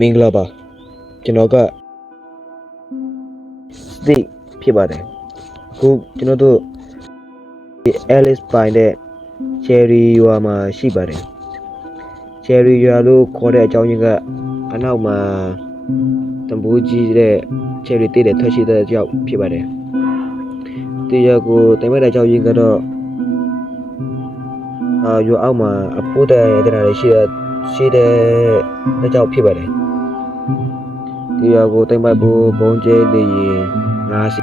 မင်္ဂလာပါကျွန်တော်ကစိတ်ဖြစ်ပါတယ်အခုကျွန်တော်တို့ Alice ပိုင်တဲ့ Cherry ရွာမှာရှိပါတယ် Cherry ရွာလို့ခေါ်တဲ့အကြောင်းရင်းကအနောက်မှာတံပိုးကြီးတဲ့ Cherry တေးတဲ့ထွက်ရှိတဲ့ကြောက်ဖြစ်ပါတယ်တရားကိုတိုင်မဲ့တဲ့အကြောင်းရင်းကတော့ရွာအောက်မှာအဖိုးတဲ့ရှိတဲ့ကြောက်ဖြစ်ပါတယ်တရားကိုတိုင်မဲ့ဖို့ဘုံကျဲလေရင်ငါးစီ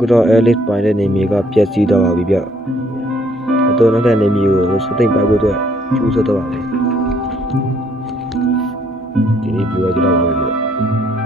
ကတော့ Alice ပိုင်တဲ့နေမြေကပြည့်စည်တော့ပါပြီဗျအတော်နောက်တဲ့နေမြေကိုစသိမ့်ပိုက်ဖို့အတွက်ကျူးစားတော့ပါလေဒီနေ့ပြောကြတော့ပါပြီဗျ